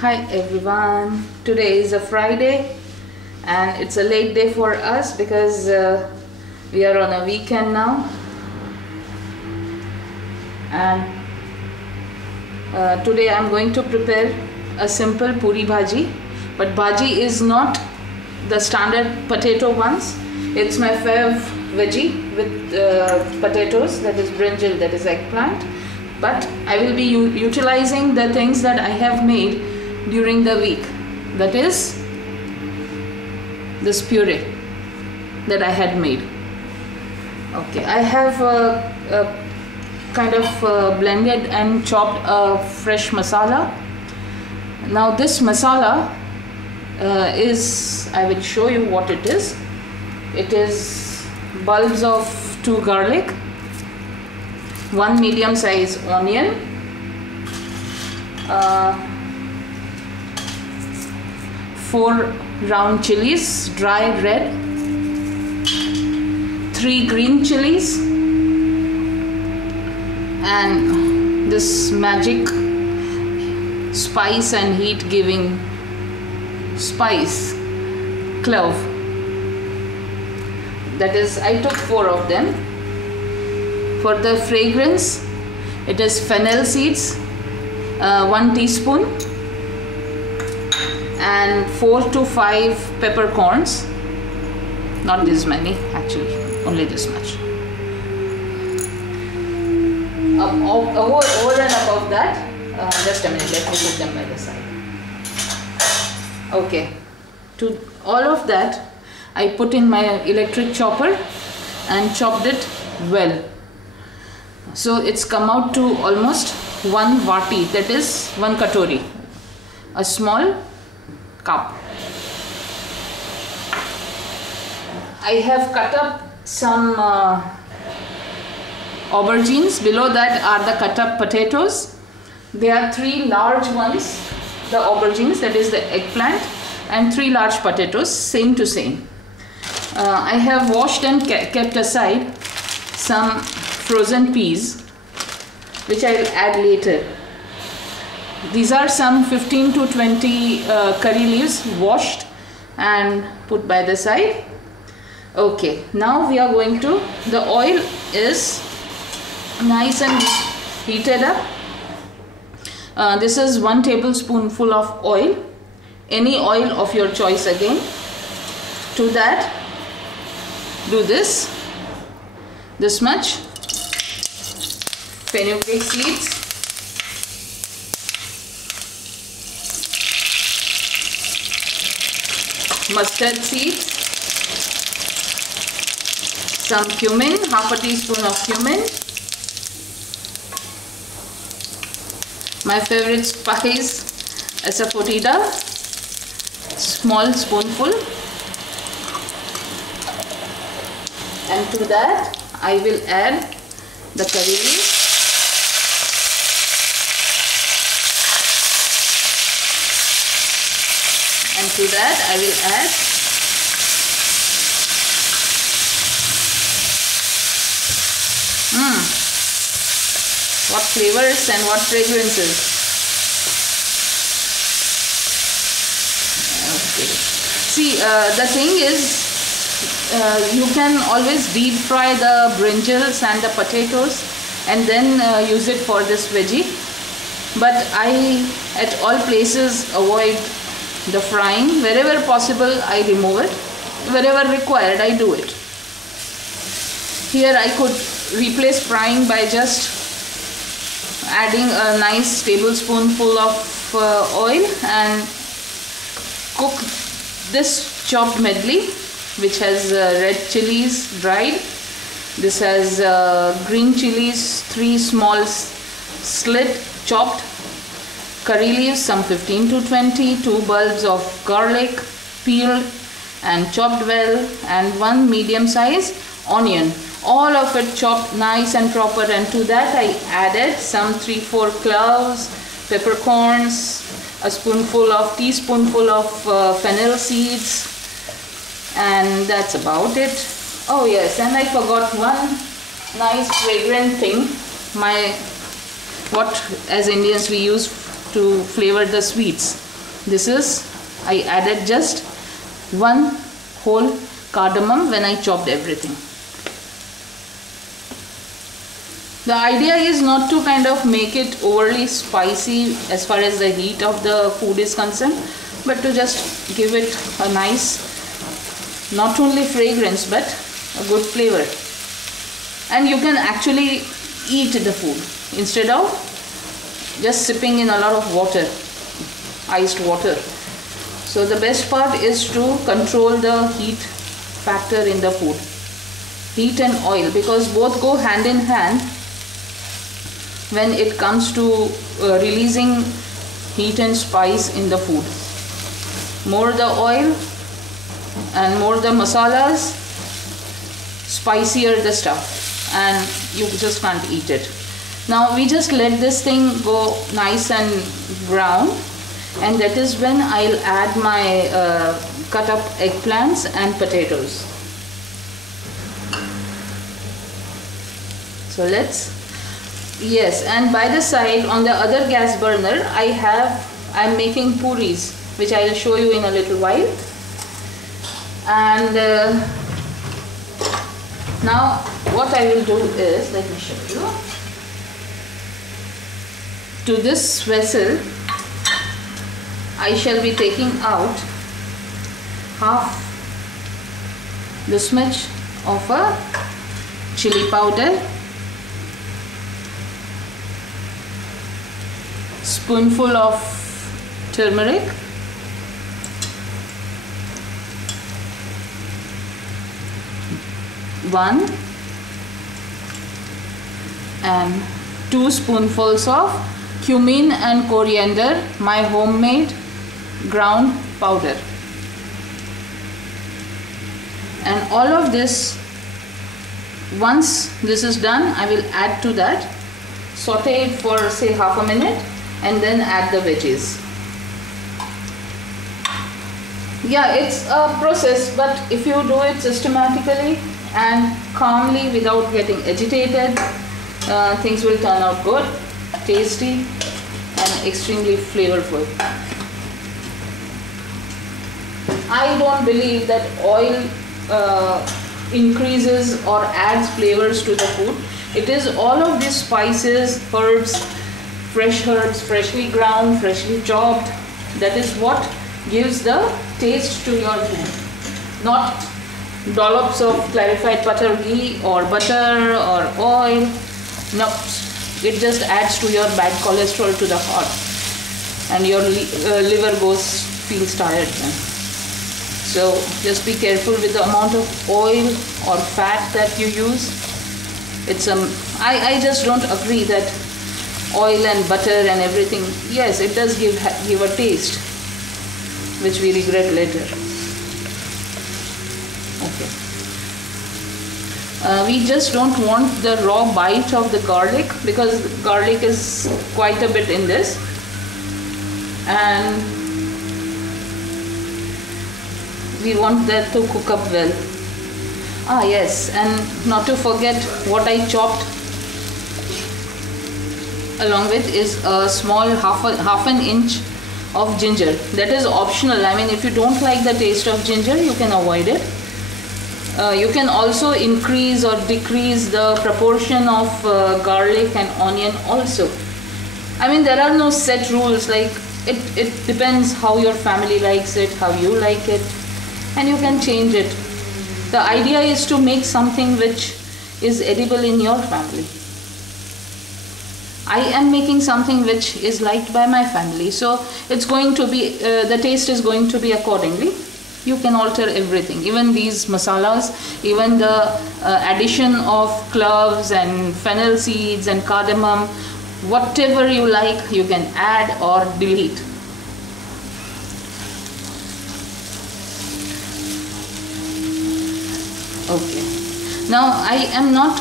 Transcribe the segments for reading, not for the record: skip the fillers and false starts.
Hi everyone, today is a Friday and it's a late day for us because we are on a weekend now, and today I'm going to prepare a simple puri bhaji, but bhaji is not the standard potato ones. It's my favorite veggie with potatoes, that is brinjal, that is eggplant, but I will be utilizing the things that I have made during the week, that is this puree that I had made. Okay, I have kind of blended and chopped a fresh masala. Now this masala I will show you what it is. It is bulbs of 2 garlic, 1 medium size onion, 4 round chilies, dry red, 3 green chilies, and this magic spice and heat giving spice, clove. That is, I took 4 of them. For the fragrance, it is fennel seeds, 1 teaspoon, and 4 to 5 peppercorns. Not this many, actually, only this much. Over and above that, just a minute, let me put them by the side. Okay, to all of that, I put in my electric chopper and chopped it well. So it's come out to almost 1 vati, that is 1 katori, a small cup. I have cut up some aubergines. Below that are the cut up potatoes. There are 3 large ones, the aubergines, that is the eggplant, and 3 large potatoes, same to same. I have washed and kept aside some frozen peas, which I will add later. These are some 15 to 20 curry leaves, washed and put by the side. Okay, now we are going to, the oil is nice and heated up. This is 1 tablespoonful of oil, any oil of your choice again. To that, do this much fenugreek seeds, mustard seeds, some cumin, half a teaspoon of cumin, my favorite spice, asafoetida, small spoonful, and to that I will add the curry leaves, and to that I will add what flavors and what fragrances. Okay. See, the thing is, you can always deep fry the brinjals and the potatoes and then use it for this veggie, but I at all places avoid the frying. Wherever possible I remove it, wherever required I do it. Here I could replace frying by just adding a nice tablespoonful of oil and cook this chopped medley, which has red chilies dried. This has green chilies, 3 small slit chopped, curry leaves, some 15 to 20, 2 bulbs of garlic peeled and chopped well, and 1 medium size onion. All of it chopped nice and proper, and to that I added some 3-4 cloves, peppercorns, a teaspoonful of fennel seeds, and that's about it. Oh yes, and I forgot one nice fragrant thing, what as Indians we use to flavor the sweets. This is, I added just one whole cardamom when I chopped everything. The idea is not to kind of make it overly spicy as far as the heat of the food is concerned, but to just give it a nice, not only fragrance but a good flavor. And you can actually eat the food instead of just sipping in a lot of water, iced water. So the best part is to control the heat factor in the food. Heat and oil, because both go hand in hand when it comes to releasing heat and spice in the food. More the oil and more the masalas, spicier the stuff, and you just can't eat it. Now we just let this thing go nice and brown, and that is when I'll add my cut up eggplants and potatoes. So yes, and by the side on the other gas burner I'm making puris, which I will show you in a little while. And now what I will do is, let me show you. To this vessel I shall be taking out half this much of a chili powder, spoonful of turmeric, one and 2 spoonfuls of cumin and coriander, my homemade ground powder. And all of this, once this is done, I will add to that, saute it for say half a minute, and then add the veggies. Yeah, it's a process, but if you do it systematically and calmly without getting agitated, things will turn out good, tasty and extremely flavorful. I don't believe that oil increases or adds flavors to the food. It is all of these spices, herbs, freshly ground, freshly chopped, that is what gives the taste to your food. Not dollops of clarified butter ghee or butter or oil. No, it just adds to your bad cholesterol to the heart, and your liver feels tired then. So just be careful with the amount of oil or fat that you use. I just don't agree that oil and butter and everything, yes, it does give a taste which we regret later. Okay. We just don't want the raw bite of the garlic, because garlic is quite a bit in this, and we want that to cook up well. Yes, and not to forget what I chopped along with is a small half an inch of ginger. That is optional. I mean, if you don't like the taste of ginger, you can avoid it. You can also increase or decrease the proportion of garlic and onion also. I mean, there are no set rules, like it depends how your family likes it, how you like it, and you can change it. The idea is to make something which is edible in your family. I am making something which is liked by my family, so it's going to be, the taste is going to be accordingly. You can alter everything, even these masalas, even the addition of cloves and fennel seeds and cardamom, whatever you like, you can add or delete. Okay, now I am not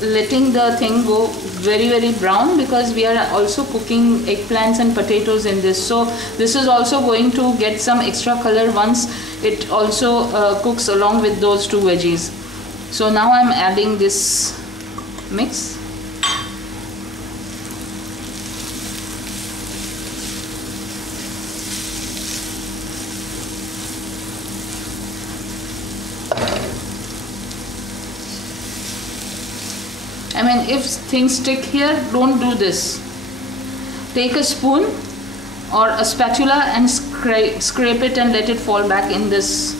letting the thing go very brown, because we are also cooking eggplants and potatoes in this, so this is also going to get some extra color once it also cooks along with those two veggies. So now I'm adding this mix. I mean, if things stick here, don't do this. Take a spoon or a spatula and scrape it and let it fall back in this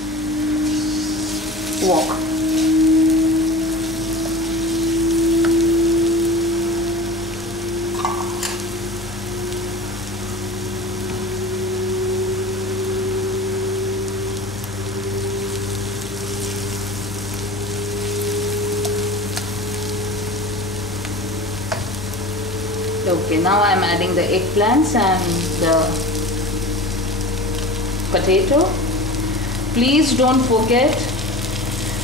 wok. Okay, now I am adding the eggplants and the potato. Please don't forget,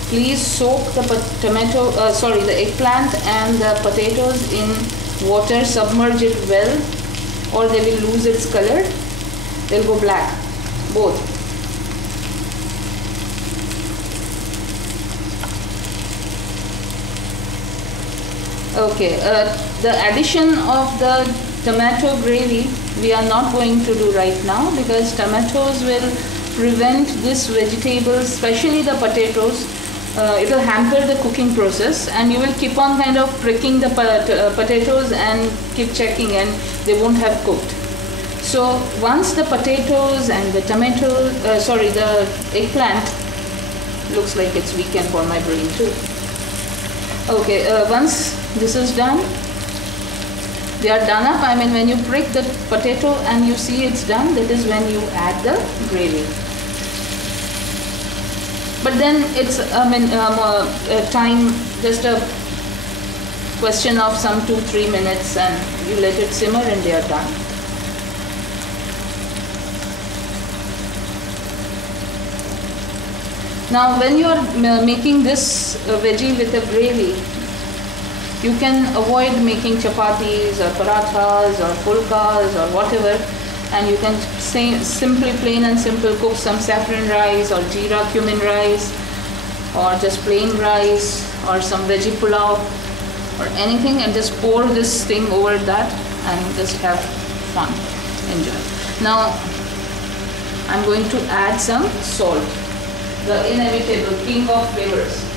please soak the the eggplant and the potatoes in water, submerge it well, or they will lose its color. They'll go black, both. Okay, the addition of the tomato gravy we are not going to do right now, because tomatoes will prevent this vegetable, especially the potatoes. It will hamper the cooking process, and you will keep on kind of pricking the potatoes and keep checking, and they won't have cooked. So once the potatoes and the the eggplant, looks like it's weekend for my brain too. Okay, once this is done, they are done up. I mean, when you prick the potato and you see it's done, that is when you add the gravy. But then it's, time, just a question of some 2-3 minutes, and you let it simmer and they are done. Now when you are making this veggie with a gravy, you can avoid making chapatis or parathas or pulkas or whatever, and you can simply plain and simple cook some saffron rice or jeera cumin rice, or just plain rice, or some veggie pulao or anything, and just pour this thing over that and just have fun, enjoy. Now I'm going to add some salt, the inevitable king of flavors.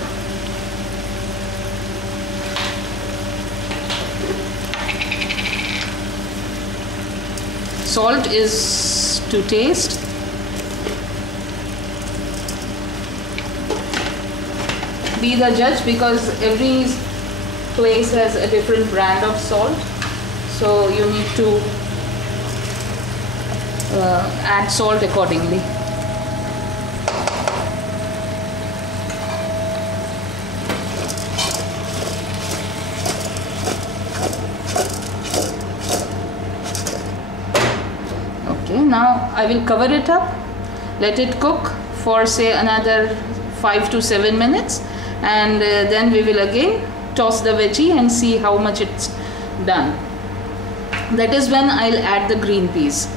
Salt is to taste. Be the judge, because every place has a different brand of salt, so you need to add salt accordingly. Okay, now I will cover it up, let it cook for say another 5 to 7 minutes, and then we will again toss the veggie and see how much it's done. That is when I'll add the green peas.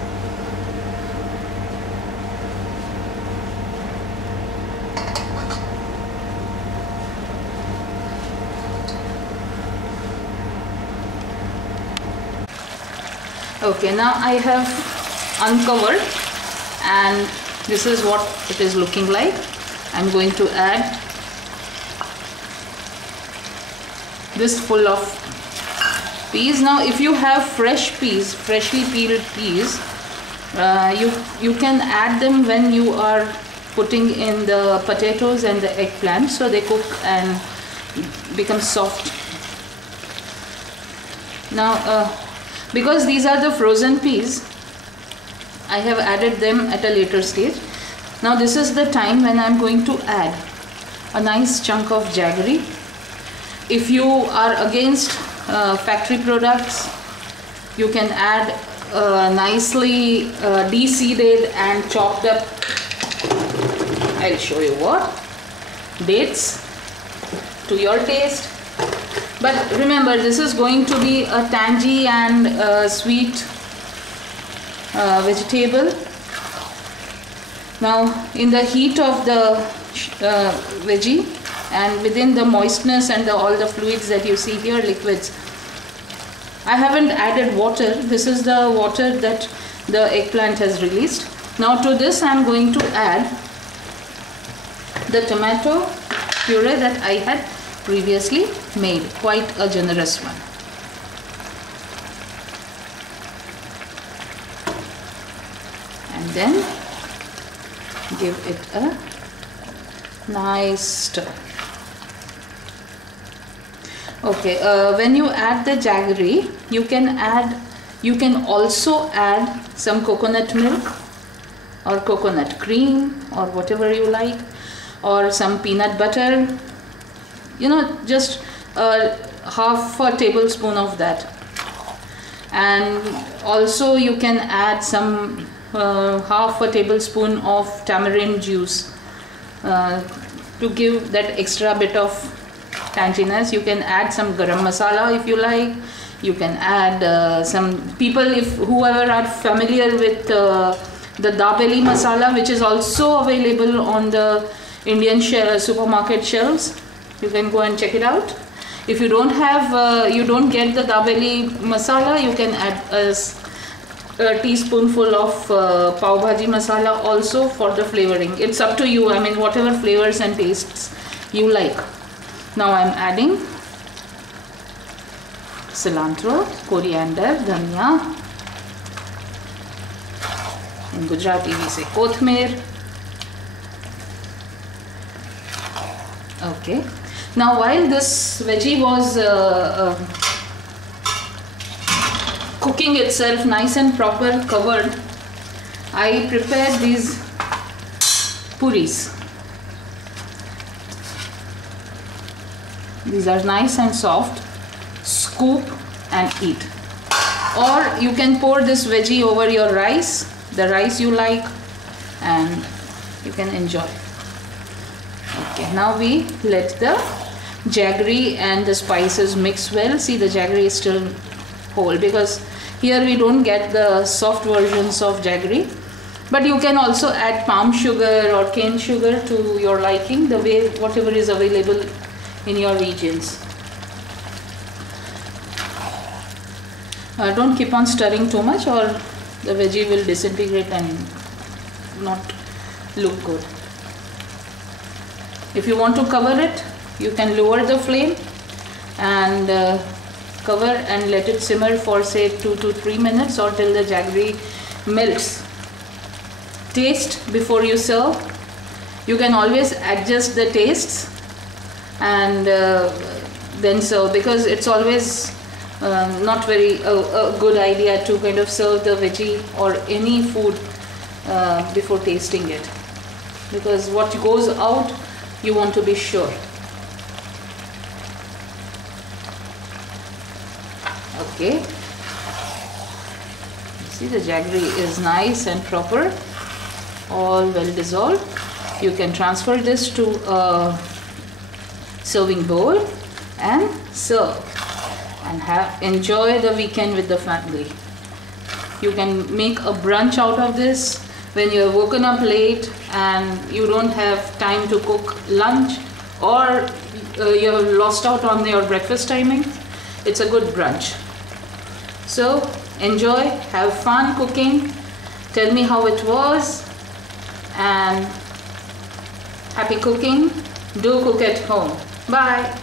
Okay, now I have uncovered, and this is what it is looking like. I'm going to add this full of peas. Now if you have fresh peas, freshly peeled peas, you can add them when you are putting in the potatoes and the eggplant, so they cook and become soft. Now because these are the frozen peas, I have added them at a later stage. Now this is the time when I'm going to add a nice chunk of jaggery. If you are against factory products, you can add nicely de-seeded and chopped up, I'll show you what, dates to your taste. But remember, this is going to be a tangy and sweet vegetable. Now in the heat of the veggie, and within the moistness and all the fluids that you see here, liquids, I haven't added water. This is the water that the eggplant has released. Now to this I am going to add the tomato puree that I had previously made, quite a generous one. And then give it a nice stir. Okay, when you add the jaggery, you can also add some coconut milk or coconut cream or whatever you like, or some peanut butter, just half a tablespoon of that. And also you can add some half a tablespoon of tamarind juice to give that extra bit of tanginess. You can add some garam masala if you like. You can add some people, whoever are familiar with the dabeli masala, which is also available on the Indian supermarket shelves. You can go and check it out. If you don't have, you don't get the dabeli masala, you can add a teaspoonful of pav bhaji masala also for the flavoring. It's up to you. I mean, whatever flavors and tastes you like. Now I'm adding cilantro, coriander, dhania. In Gujarati we say kothmir. Okay. Now while this veggie was cooking itself nice and proper, covered, I prepared these puris. These are nice and soft. Scoop and eat. Or you can pour this veggie over your rice, the rice you like, and you can enjoy. Okay, now we let the jaggery and the spices mix well. See, the jaggery is still whole because here we don't get the soft versions of jaggery. But you can also add palm sugar or cane sugar to your liking, the way whatever is available in your regions. Don't keep on stirring too much or the veggie will disintegrate and not look good. If you want to cover it, you can lower the flame and cover and let it simmer for say 2 to 3 minutes or till the jaggery melts. Taste before you serve. You can always adjust the tastes and then serve, because it's always not very a good idea to kind of serve the veggie or any food before tasting it, because what goes out you want to be sure. Okay, see, the jaggery is nice and proper, all well dissolved. You can transfer this to a serving bowl and serve and enjoy the weekend with the family. You can make a brunch out of this when you have woken up late and you don't have time to cook lunch, or you have lost out on your breakfast timing. It's a good brunch. So enjoy, have fun cooking, tell me how it was, and happy cooking. Do cook at home. Bye.